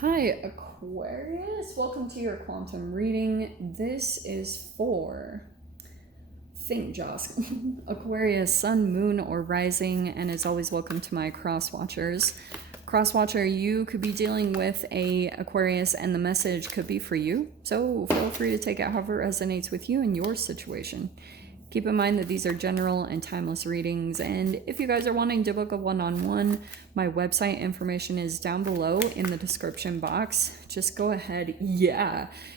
Hi, Aquarius. Welcome to your quantum reading. This is for Think Joss, Aquarius, Sun, Moon, or Rising, and as always, welcome to my cross watchers. Cross watcher, you could be dealing with a Aquarius, and the message could be for you. So feel free to take it however it resonates with you and your situation. Keep in mind that these are general and timeless readings, and if you guys are wanting to book a one-on-one, my website information is down below in the description box. Just go ahead,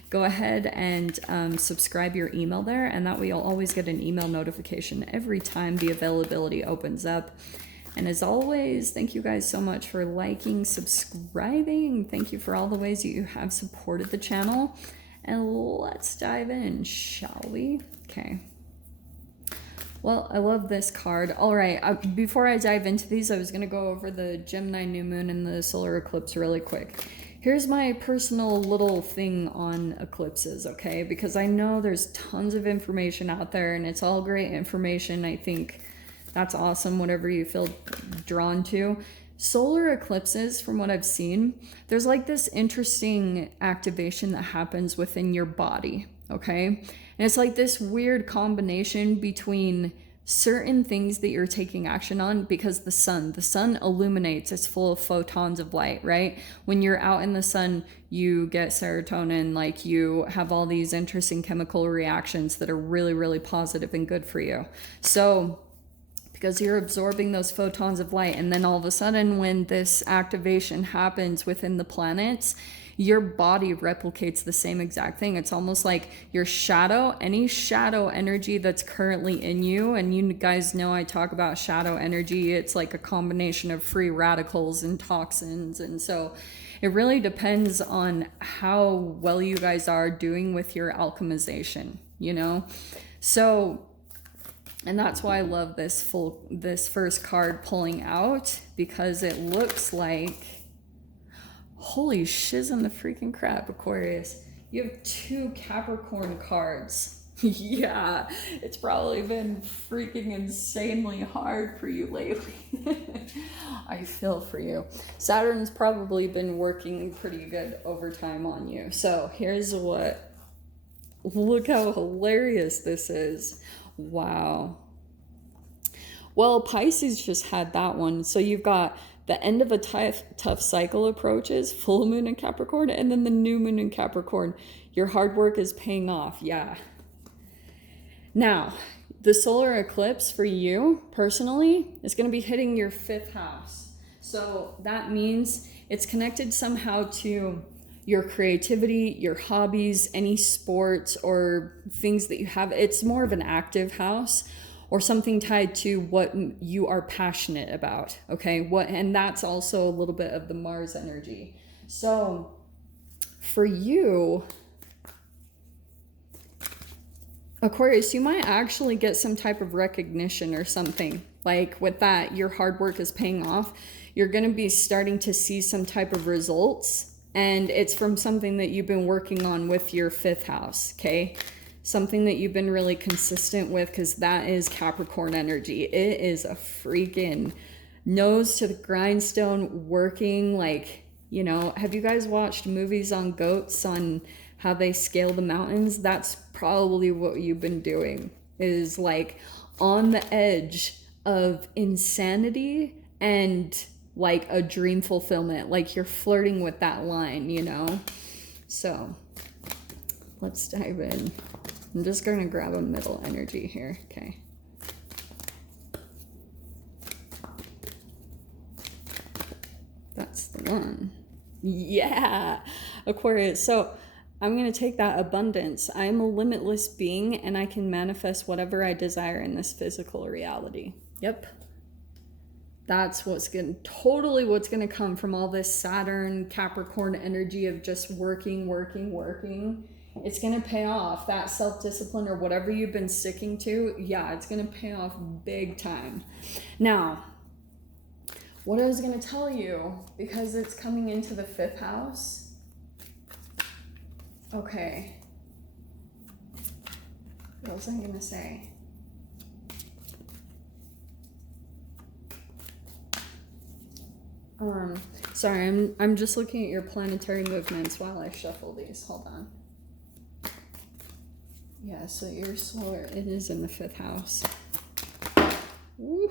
go ahead and subscribe your email there, and that way you'll always get an email notification every time the availability opens up. And as always, thank you guys so much for liking, subscribing. Thank you for all the ways that you have supported the channel. And let's dive in, shall we? Okay. Well, I love this card. All right, before I dive into these, I was going to go over the Gemini new moon and the solar eclipse really quick. Here's my personal little thing on eclipses, okay? Because I know there's tons of information out there, and it's all great information. I think that's awesome, whatever you feel drawn to. Solar eclipses, from what I've seen, there's like this interesting activation that happens within your body, okay? And it's like this weird combination between certain things that you're taking action on, because the sun illuminates, it's full of photons of light, right? When you're out in the sun, you get serotonin, like you have all these interesting chemical reactions that are really, really positive and good for you. So because you're absorbing those photons of light, and then all of a sudden when this activation happens within the planets, your body replicates the same exact thing. It's almost like your shadow, any shadow energy that's currently in you, and you guys know I talk about shadow energy, it's like a combination of free radicals and toxins, and so it really depends on how well you guys are doing with your alchemization, you know? So, and that's why I love this first card pulling out, because it looks like, holy shiz in the freaking crap, Aquarius. You have 2 Capricorn cards. Yeah, it's probably been freaking insanely hard for you lately. I feel for you. Saturn's probably been working pretty good overtime on you. So here's what, look how hilarious this is. Wow. Well, Pisces just had that one. So you've got the end of a tough cycle approaches, full moon in Capricorn, and then the new moon in Capricorn. Your hard work is paying off. Yeah. Now, the solar eclipse for you personally is going to be hitting your 5th house. So that means it's connected somehow to your creativity, your hobbies, any sports or things that you have. It's more of an active house, or something tied to what you are passionate about, okay? And that's also a little bit of the Mars energy. So for you, Aquarius, you might actually get some type of recognition or something. Like with that, your hard work is paying off. You're gonna be starting to see some type of results, and it's from something that you've been working on with your 5th house, okay? Something that you've been really consistent with, because that is Capricorn energy. It is a freaking nose to the grindstone working, like, you know, have you guys watched movies on goats, on how they scale the mountains? That's probably what you've been doing, is like on the edge of insanity and like a dream fulfillment, like you're flirting with that line, you know? So let's dive in. I'm just going to grab a middle energy here. Okay. That's the one. Yeah, Aquarius. So I'm going to take that abundance. I am a limitless being, and I can manifest whatever I desire in this physical reality. Yep. That's what's going to come from all this Saturn Capricorn energy of just working. It's going to pay off. That self-discipline or whatever you've been sticking to, yeah, it's going to pay off big time. Now, what I was going to tell you, because it's coming into the 5th house. Okay. What was I going to say? Sorry, I'm just looking at your planetary movements while I shuffle these. Hold on. Yeah, so your solar, it is in the 5th house. Woo.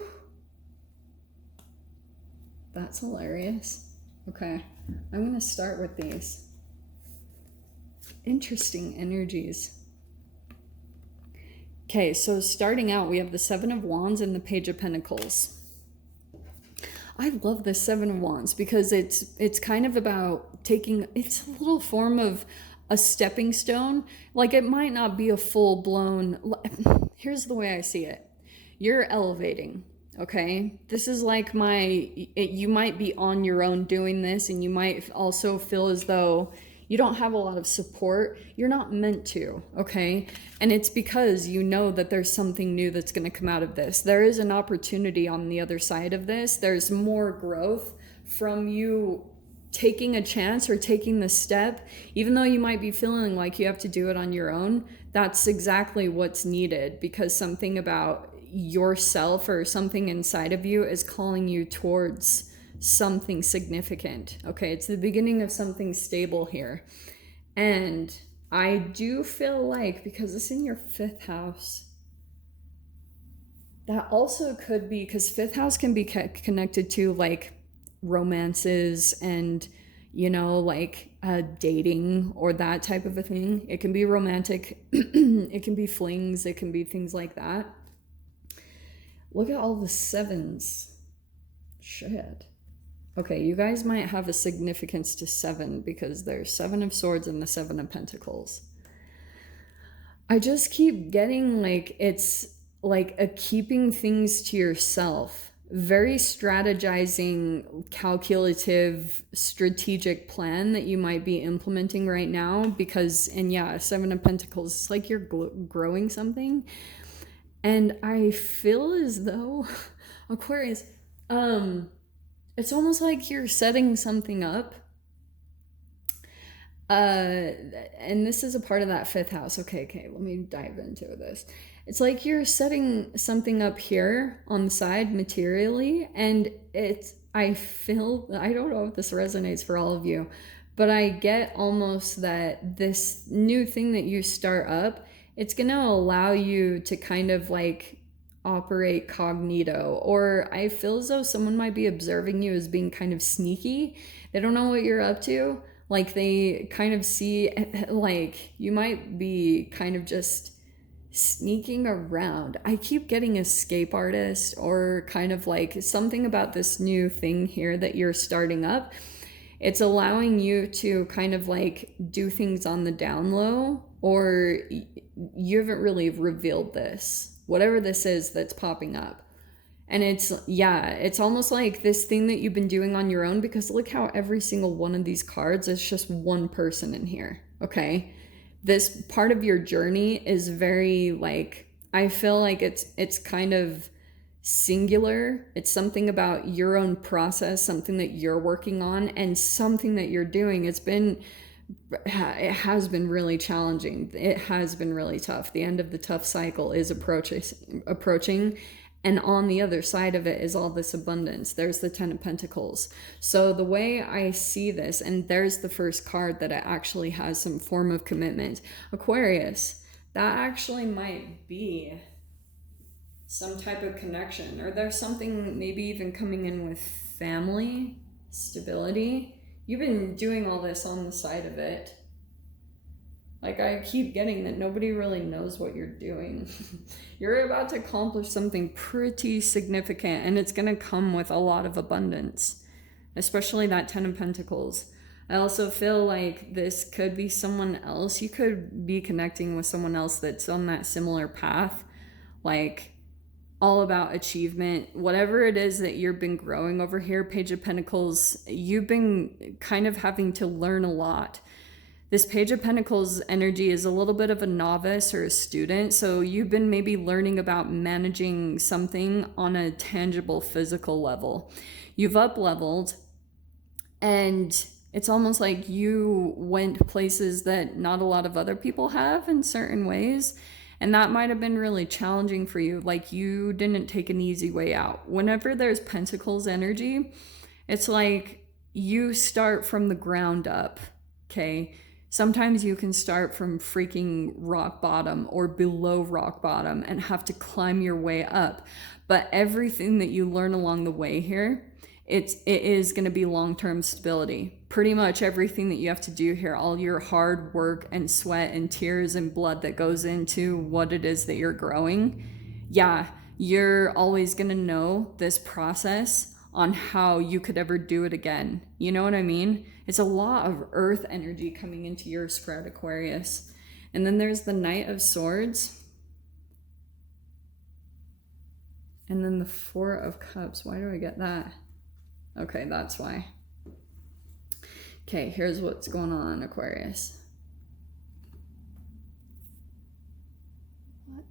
That's hilarious. Okay, I'm going to start with these. Interesting energies. Okay, so starting out, we have the 7 of Wands and the Page of Pentacles. I love the 7 of Wands because it's kind of about taking, it's a little form of a stepping stone. Like, it might not be a full-blown, here's the way I see it. You're elevating, okay? This is like you might be on your own doing this, and you might also feel as though you don't have a lot of support. You're not meant to, okay? And it's because you know that there's something new that's going to come out of this. There is an opportunity on the other side of this. There's more growth from you taking a chance or taking the step. Even though you might be feeling like you have to do it on your own, that's exactly what's needed, because something about yourself or something inside of you is calling you towards something significant. Okay, it's the beginning of something stable here. And I do feel like, because it's in your 5th house, that also could be, because 5th house can be connected to like romances and, you know, like dating or that type of a thing. It can be romantic. It can be flings. It can be things like that. Look at all the 7s. Shit. Okay, you guys might have a significance to 7 because there's 7 of Swords and the 7 of Pentacles. I just keep getting like, it's like a keeping things to yourself. Very strategizing, calculative, strategic plan that you might be implementing right now, because, and yeah, 7 of Pentacles, it's like you're growing something. And I feel as though, Aquarius, it's almost like you're setting something up. And this is a part of that 5th house. Okay, let me dive into this. It's like you're setting something up here on the side materially, and I feel, I don't know if this resonates for all of you, but I get almost that this new thing that you start up, it's going to allow you to kind of like operate cognito, or I feel as though someone might be observing you as being kind of sneaky. They don't know what you're up to. Like, they kind of see, like, you might be kind of just sneaking around. I keep getting escape artist, or kind of like something about this new thing here that you're starting up. It's allowing you to kind of like do things on the down low, or you haven't really revealed this, whatever this is that's popping up. And it's, yeah, it's almost like this thing that you've been doing on your own, because look how every single one of these cards is just one person in here, okay? This part of your journey is very like, I feel like it's kind of singular. It's something about your own process, something that you're working on, and something that you're doing. It has been really challenging. It has been really tough. The end of the tough cycle is approaching. And on the other side of it is all this abundance. There's the 10 of Pentacles. So the way I see this, and there's the first card that it actually has some form of commitment. Aquarius, that actually might be some type of connection, or there's something maybe even coming in with family, stability. You've been doing all this on the side of it. Like, I keep getting that nobody really knows what you're doing. You're about to accomplish something pretty significant, and it's going to come with a lot of abundance, especially that 10 of Pentacles. I also feel like this could be someone else. You could be connecting with someone else that's on that similar path, like all about achievement. Whatever it is that you've been growing over here, Page of Pentacles, you've been kind of having to learn a lot. This Page of Pentacles energy is a little bit of a novice or a student. So you've been maybe learning about managing something on a tangible physical level. You've up-leveled, and it's almost like you went places that not a lot of other people have in certain ways. And that might have been really challenging for you. Like, you didn't take an easy way out. Whenever there's Pentacles energy, it's like you start from the ground up, okay? Sometimes you can start from freaking rock bottom or below rock bottom and have to climb your way up. But everything that you learn along the way here, it is going to be long-term stability. Pretty much everything that you have to do here, all your hard work and sweat and tears and blood that goes into what it is that you're growing, yeah, you're always going to know this process on how you could ever do it again. You know what I mean? It's a lot of earth energy coming into your spread, Aquarius. And then there's the Knight of Swords. And then the Four of Cups. Why do I get that? Okay, that's why. Okay, here's what's going on, Aquarius. What?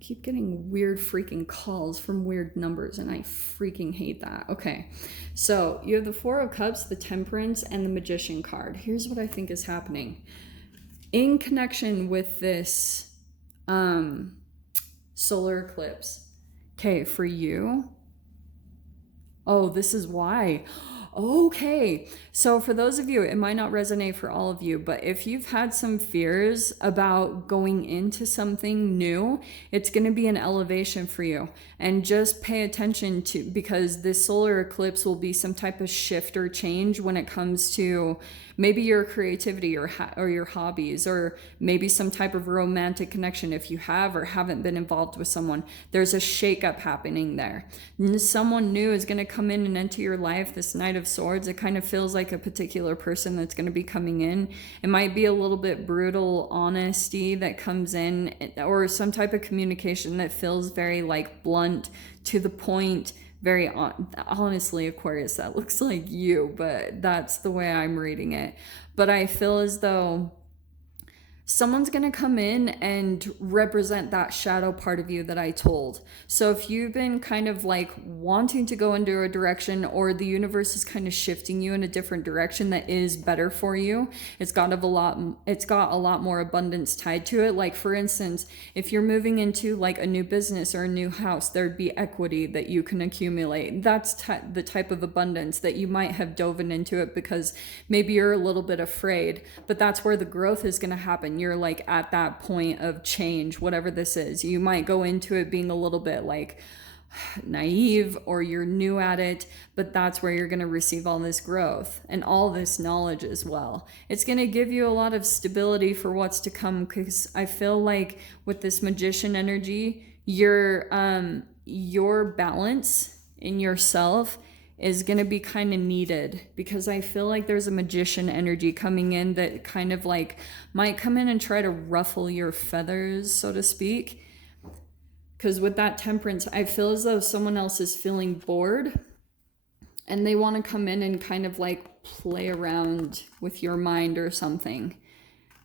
Keep getting weird freaking calls from weird numbers, and I freaking hate that. Okay, so you have the Four of Cups, the Temperance, and the Magician card. Here's what I think is happening. In connection with this solar eclipse, okay, for you, oh, this is why. Okay, so for those of you, it might not resonate for all of you, but if you've had some fears about going into something new, it's going to be an elevation for you. And just pay attention to, because this solar eclipse will be some type of shift or change when it comes to maybe your creativity or your hobbies, or maybe some type of romantic connection. If you have or haven't been involved with someone, there's a shakeup happening there. Someone new is going to come in and enter your life. This Knight of Swords, it kind of feels like a particular person that's going to be coming in. It might be a little bit brutal honesty that comes in, or some type of communication that feels very like blunt, to the point, very honestly, Aquarius, that looks like you, but that's the way I'm reading it. But I feel as though someone's going to come in and represent that shadow part of you that I told. So if you've been kind of like wanting to go into a direction, or the universe is kind of shifting you in a different direction that is better for you, it's got a lot more abundance tied to it. Like for instance, if you're moving into like a new business or a new house, there'd be equity that you can accumulate. That's the type of abundance that you might have dove into it because maybe you're a little bit afraid, but that's where the growth is going to happen. You're like at that point of change, whatever this is. You might go into it being a little bit like naive, or you're new at it, but that's where you're going to receive all this growth and all this knowledge as well. It's going to give you a lot of stability for what's to come, because I feel like with this Magician energy, your balance in yourself is going to be kind of needed, because I feel like there's a Magician energy coming in that kind of like might come in and try to ruffle your feathers, so to speak. Because with that Temperance, I feel as though someone else is feeling bored and they want to come in and kind of like play around with your mind or something.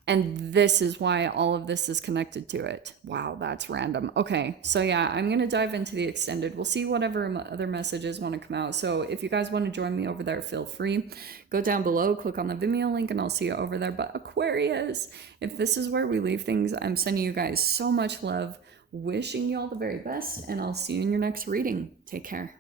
And this is why all of this is connected to it. Wow, that's random. Okay, so yeah, I'm going to dive into the extended. We'll see whatever other messages want to come out. So if you guys want to join me over there, feel free. Go down below, click on the Vimeo link, and I'll see you over there. But Aquarius, if this is where we leave things, I'm sending you guys so much love, wishing you all the very best, and I'll see you in your next reading. Take care.